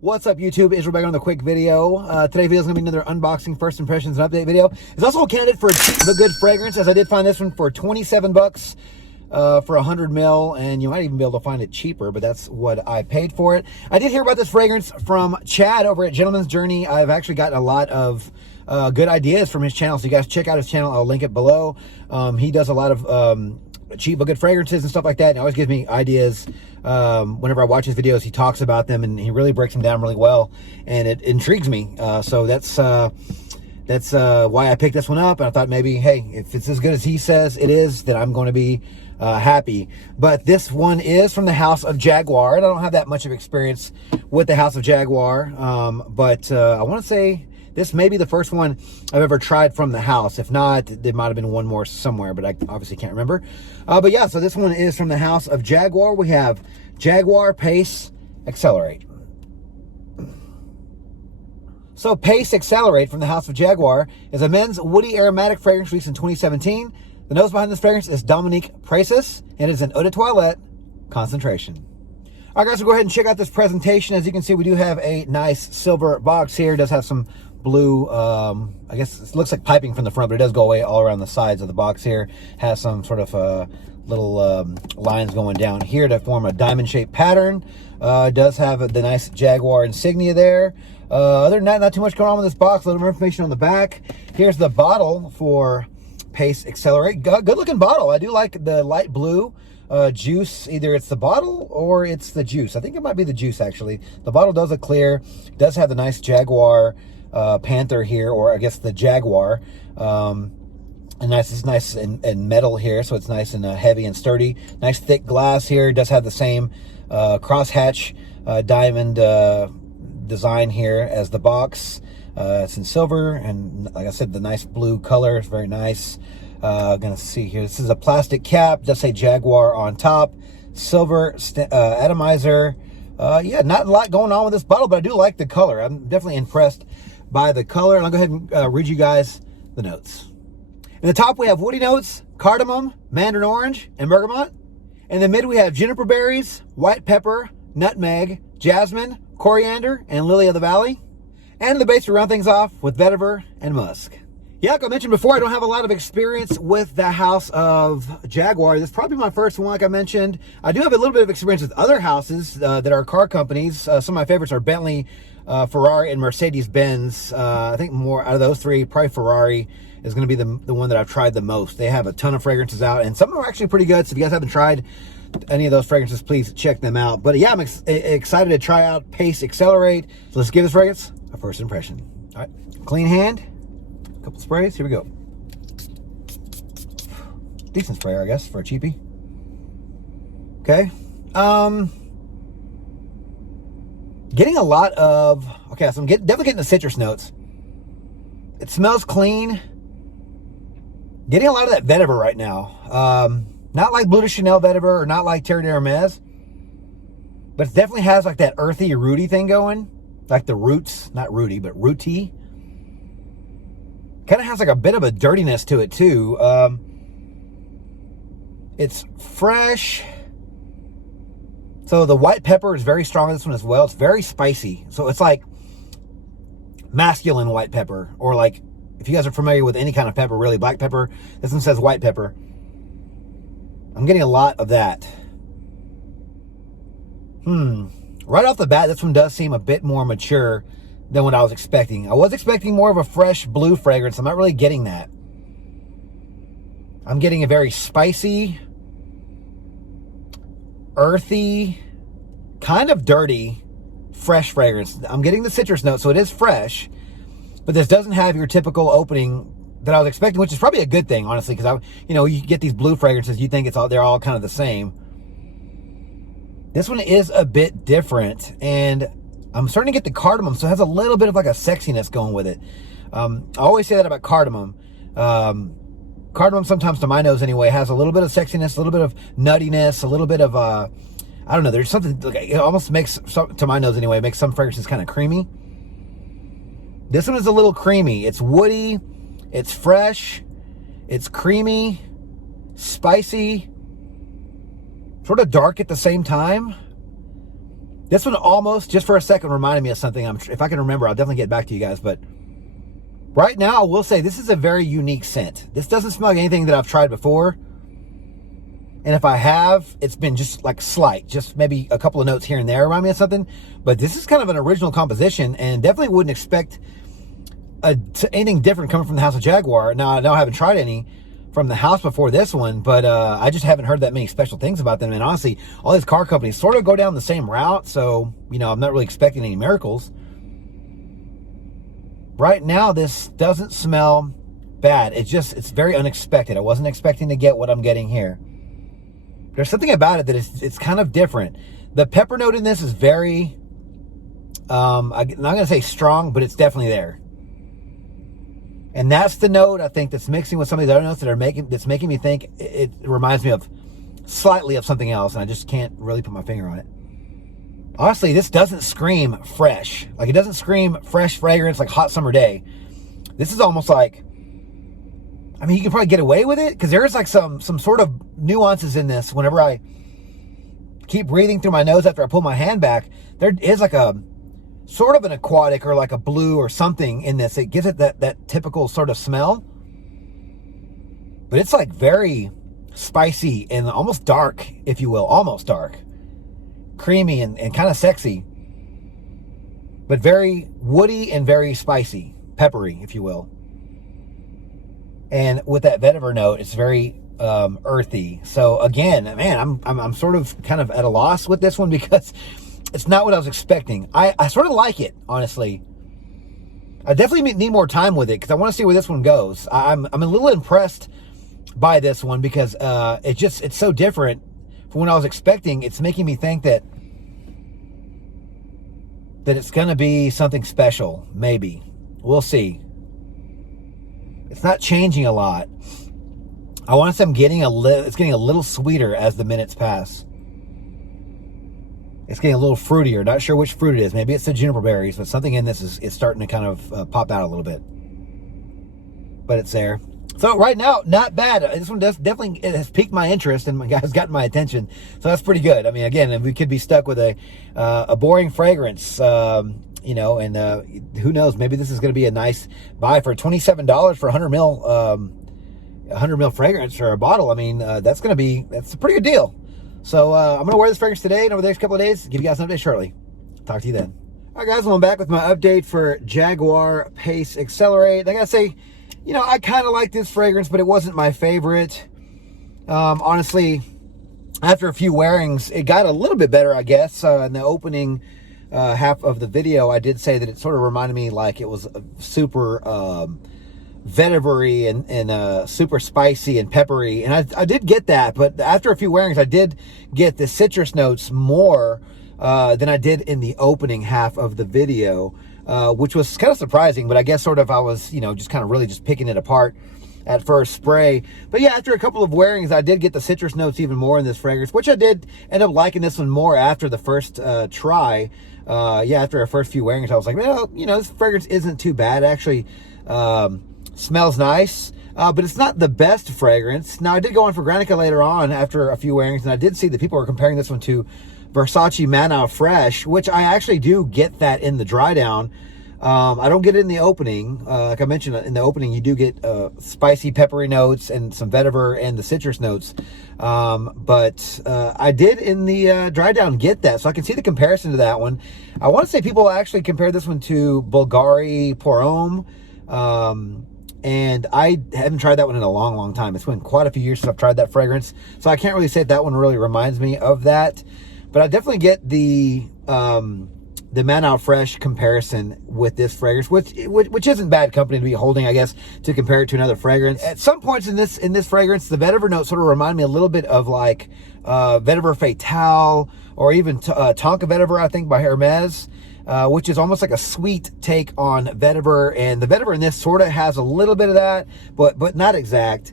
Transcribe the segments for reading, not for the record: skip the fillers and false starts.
What's up, YouTube? Israel back on the quick video. Today's video is going to be another unboxing, first impressions, and update video. It's also a candidate for the good fragrance, as I did find this one for 27 bucks for 100 mil, and you might even be able to find it cheaper, but that's what I paid for it. I did hear about this fragrance from Chad over at Gentleman's Journey. I've actually gotten a lot of good ideas from his channel, so you guys check out his channel. I'll link it below. He does a lot of cheap but good fragrances and stuff like that, and always gives me ideas. Whenever I watch his videos, he talks about them, and he really breaks them down really well, and it intrigues me. So that's why I picked this one up, and I thought maybe, hey, if it's as good as he says it is, then I'm going to be happy. But this one is from the house of Jaguar, and I don't have that much of experience with the house of Jaguar, but I want to say this may be the first one I've ever tried from the house. If not, there might have been one more somewhere, but I obviously can't remember. But yeah, so this one is from the house of Jaguar. We have Jaguar Pace Accelerate. So Pace Accelerate from the house of Jaguar is a men's woody aromatic fragrance released in 2017. The nose behind this fragrance is Dominique Precis, and it is an eau de toilette concentration. All right, guys, we'll go ahead and check out this presentation. As you can see, we do have a nice silver box here. It does have some blue, I guess it looks like piping from the front, but it does go away all around the sides of the box here. Has some sort of little lines going down here to form a diamond-shaped pattern. It does have the nice Jaguar insignia there. Other than that, not too much going on with this box. A little more information on the back. Here's the bottle for Pace Accelerate. Good looking bottle. I do like the light blue juice. Either it's the bottle or it's the juice. I think it might be the juice, actually. The bottle does look clear. It does have the nice Jaguar Panther here, or I guess the Jaguar. And it's nice and metal here, so it's nice and heavy and sturdy. Nice thick glass here. It does have the same crosshatch diamond design here as the box. It's in silver, and like I said, the nice blue color is very nice. Gonna see here. This is a plastic cap. Does say Jaguar on top. Silver atomizer. Yeah, not a lot going on with this bottle, but I do like the color. I'm definitely impressed by the color. And I'll go ahead and read you guys the notes. In the top, we have woody notes, cardamom, mandarin orange, and bergamot. In the mid, we have juniper berries, white pepper, nutmeg, jasmine, coriander, and lily of the valley. And in the base, we round things off with vetiver and musk. Yeah, like I mentioned before, I don't have a lot of experience with the house of Jaguar. This is probably my first one, like I mentioned. I do have a little bit of experience with other houses that are car companies. Some of my favorites are Bentley, Ferrari, and Mercedes-Benz. I think more out of those three, probably Ferrari is going to be the one that I've tried the most. They have a ton of fragrances out, and some of them are actually pretty good. So if you guys haven't tried any of those fragrances, please check them out. But yeah, I'm excited to try out Pace Accelerate. So let's give this fragrance a first impression. All right, clean hand. Couple sprays. Here we go. Decent sprayer, I guess, for a cheapie. Okay. Getting a lot of... Okay, so I'm definitely getting the citrus notes. It smells clean. Getting a lot of that vetiver right now. Not like Bleu de Chanel vetiver, or not like Terre d'Hermes, but it definitely has like that earthy, rooty thing going. Like the roots. Not rooty, but rooty. Kind of has like a bit of a dirtiness to it too. It's fresh. So the white pepper is very strong in this one as well. It's very spicy. So it's like masculine white pepper. Or like, if you guys are familiar with any kind of pepper, really, black pepper. This one says white pepper. I'm getting a lot of that. Right off the bat, this one does seem a bit more mature than what I was expecting. I was expecting more of a fresh blue fragrance. I'm not really getting that. I'm getting a very spicy, earthy, kind of dirty, fresh fragrance. I'm getting the citrus note, so it is fresh, but this doesn't have your typical opening that I was expecting, which is probably a good thing, honestly, because you get these blue fragrances, you think they're all kind of the same. This one is a bit different, and I'm starting to get the cardamom, so it has a little bit of like a sexiness going with it. I always say that about cardamom. Cardamom, sometimes to my nose anyway, has a little bit of sexiness, a little bit of nuttiness, a little bit of, I don't know, there's something, it almost makes, to my nose anyway, it makes some fragrances kind of creamy. This one is a little creamy. It's woody, it's fresh, it's creamy, spicy, sort of dark at the same time. This one almost, just for a second, reminded me of something. If I can remember, I'll definitely get back to you guys. But right now, I will say this is a very unique scent. This doesn't smell like anything that I've tried before. And if I have, it's been just like slight, just maybe a couple of notes here and there remind me of something. But this is kind of an original composition, and definitely wouldn't expect anything different coming from the House of Jaguar. Now, I know I haven't tried any from the house before this one, but I just haven't heard that many special things about them. And honestly, all these car companies sort of go down the same route, so, you know, I'm not really expecting any miracles. Right now, this doesn't smell bad. It's very unexpected. I wasn't expecting to get what I'm getting here. There's something about it that it's kind of different. The pepper note in this is very, I'm not going to say strong, but it's definitely there. And that's the note, I think, that's mixing with some of the other notes that's making me think it reminds me of slightly of something else, and I just can't really put my finger on it. Honestly, this doesn't scream fresh. Like, it doesn't scream fresh fragrance like hot summer day. This is almost like, I mean, you can probably get away with it because there is like some sort of nuances in this. Whenever I keep breathing through my nose after I pull my hand back, there is like a sort of an aquatic or like a blue or something in this. It gives it that typical sort of smell. But it's like very spicy and almost dark, if you will. Almost dark. Creamy and kind of sexy. But very woody and very spicy. Peppery, if you will. And with that vetiver note, it's very earthy. So again, man, I'm sort of kind of at a loss with this one because it's not what I was expecting. I sort of like it, honestly. I definitely need more time with it because I want to see where this one goes. I'm a little impressed by this one because it's so different from what I was expecting. It's making me think that it's going to be something special. Maybe. We'll see. It's not changing a lot. I want to say it's getting a little sweeter as the minutes pass. It's getting a little fruitier. Not sure which fruit it is. Maybe it's the juniper berries, but something in this is starting to kind of pop out a little bit. But it's there. So right now, not bad. This one definitely has piqued my interest and has gotten my attention. So that's pretty good. I mean, again, we could be stuck with a boring fragrance, you know, and who knows? Maybe this is going to be a nice buy for $27 for 100 ml fragrance or a bottle. I mean, that's a pretty good deal. So I'm going to wear this fragrance today and over the next couple of days. Give you guys an update shortly. Talk to you then. All right, guys, well, I'm back with my update for Jaguar Pace Accelerate. I got to say, you know, I kind of like this fragrance, but it wasn't my favorite. Honestly, after a few wearings, it got a little bit better, I guess. In the opening half of the video, I did say that it sort of reminded me like it was super vetiver-y and super spicy and peppery. And I did get that, but after a few wearings, I did get the citrus notes more than I did in the opening half of the video. Which was kind of surprising, but I guess sort of I was, you know, just kind of really just picking it apart at first spray. But yeah, after a couple of wearings, I did get the citrus notes even more in this fragrance, which I did end up liking this one more after the first try. Yeah, after our first few wearings, I was like, well, you know, this fragrance isn't too bad. It actually smells nice, but it's not the best fragrance. Now, I did go on for Granica later on after a few wearings, and I did see that people were comparing this one to Versace Manna Fresh, which I actually do get that in the dry down. I don't get it in the opening. Like I mentioned, in the opening, you do get spicy, peppery notes and some vetiver and the citrus notes. But I did in the dry down get that, so I can see the comparison to that one. I want to say people actually compare this one to Bulgari Pour Homme. And I haven't tried that one in a long, long time. It's been quite a few years since I've tried that fragrance, so I can't really say that one really reminds me of that. But I definitely get the Manna Fresh comparison with this fragrance, which isn't bad company to be holding, I guess, to compare it to another fragrance. At some points in this fragrance, the vetiver note sort of remind me a little bit of like Vetiver Fatale or even Tonka Vetiver, I think, by Hermes, which is almost like a sweet take on vetiver. And the vetiver in this sort of has a little bit of that, but not exact.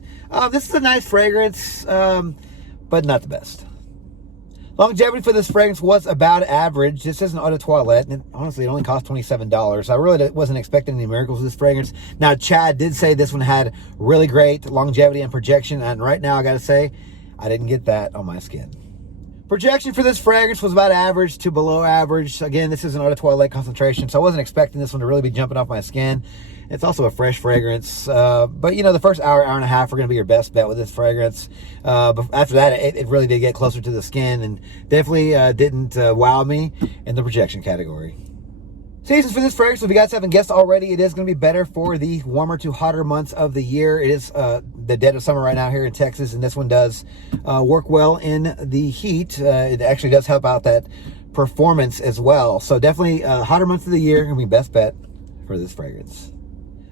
This is a nice fragrance, but not the best. Longevity for this fragrance was about average. This is an eau de toilette, and honestly, it only cost $27. I really wasn't expecting any miracles with this fragrance. Now, Chad did say this one had really great longevity and projection, and right now, I got to say, I didn't get that on my skin. Projection for this fragrance was about average to below average. Again, this is an eau de toilette concentration, so I wasn't expecting this one to really be jumping off my skin. It's also a fresh fragrance, but you know, the first hour and a half are going to be your best bet with this fragrance. But after that, it really did get closer to the skin, and definitely didn't wow me in the projection category. Seasons for this fragrance, if you guys haven't guessed already, it is going to be better for the warmer to hotter months of the year. It is the dead of summer right now here in Texas, and this one does work well in the heat. It actually does help out that performance as well. So definitely hotter months of the year, going to be best bet for this fragrance.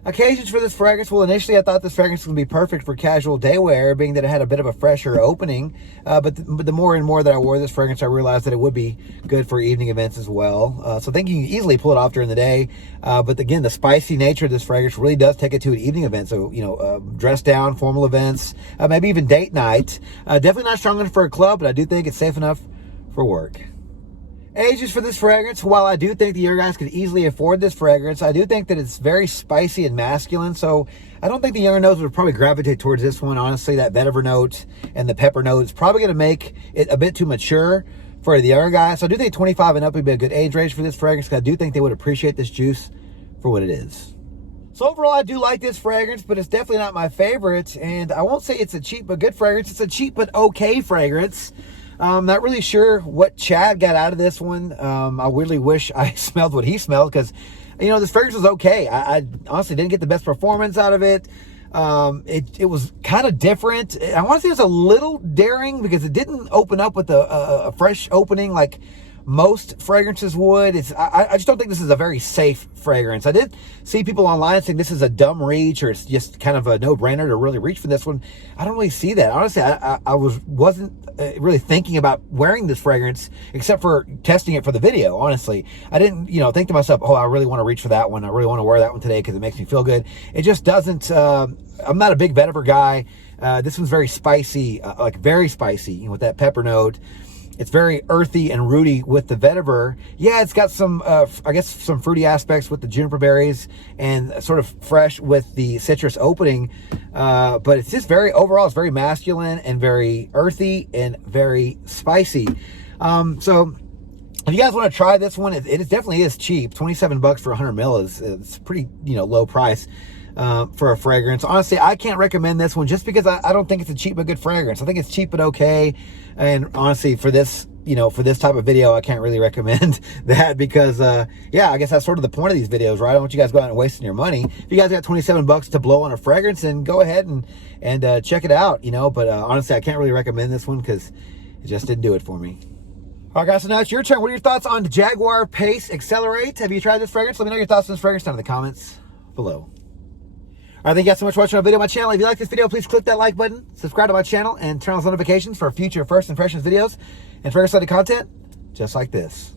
Occasions for this fragrance, well, initially I thought this fragrance was going to be perfect for casual day wear, being that it had a bit of a fresher opening. But the more and more that I wore this fragrance, I realized that it would be good for evening events as well. So I think you can easily pull it off during the day. But again, the spicy nature of this fragrance really does take it to an evening event. So, you know, dress down, formal events, maybe even date night. Definitely not strong enough for a club, but I do think it's safe enough for work. Ages for this fragrance, while I do think the younger guys could easily afford this fragrance, I do think that it's very spicy and masculine, so I don't think the younger nose would probably gravitate towards this one. Honestly, that vetiver note and the pepper note is probably going to make it a bit too mature for the younger guys. So I do think 25 and up would be a good age range for this fragrance, because I do think they would appreciate this juice for what it is. So overall, I do like this fragrance, but it's definitely not my favorite, and I won't say it's a cheap but good fragrance. It's a cheap but okay fragrance. Not really sure what Chad got out of this one. I really wish I smelled what he smelled, because, you know, this fragrance was okay. I honestly didn't get the best performance out of it. It was kind of different. I want to say it was a little daring, because it didn't open up with a fresh opening like most fragrances would. I just don't think this is a very safe fragrance. I did see people online saying this is a dumb reach, or it's just kind of a no-brainer to really reach for this one. I don't really see that. Honestly, I wasn't really thinking about wearing this fragrance except for testing it for the video. Honestly, I didn't, you know, think to myself, oh, I really want to reach for that one. I really want to wear that one today because it makes me feel good. It just doesn't. I'm not a big vetiver guy. This one's very spicy, like very spicy, you know, with that pepper note. It's very earthy and rooty with the vetiver. Yeah, it's got some, I guess, some fruity aspects with the juniper berries, and sort of fresh with the citrus opening. But it's just overall, it's very masculine and very earthy and very spicy. So if you guys want to try this one, it definitely is cheap. $27 for 100 mil is pretty, you know, low price. For a fragrance. Honestly, I can't recommend this one just because I don't think it's a cheap but good fragrance. I think it's cheap but okay. And honestly, for this, you know, for this type of video, I can't really recommend that, because yeah, I guess that's sort of the point of these videos, right? I don't want you guys to go out and wasting your money. If you guys got $27 to blow on a fragrance, then go ahead and check it out, you know. But honestly, I can't really recommend this one because it just didn't do it for me. All right, guys, so now it's your turn. What are your thoughts on the Jaguar Pace Accelerate? Have you tried this fragrance? Let me know your thoughts on this fragrance down in the comments below. All right, thank you guys so much for watching our video on my channel. If you like this video, please click that like button, subscribe to my channel, and turn on those notifications for future first impressions videos and fragrance-related content just like this.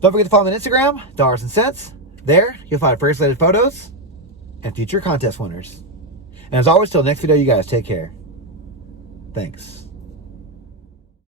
Don't forget to follow me on Instagram, Dollars and Cents. There, you'll find fragrance-related photos and future contest winners. And as always, till the next video, you guys take care. Thanks.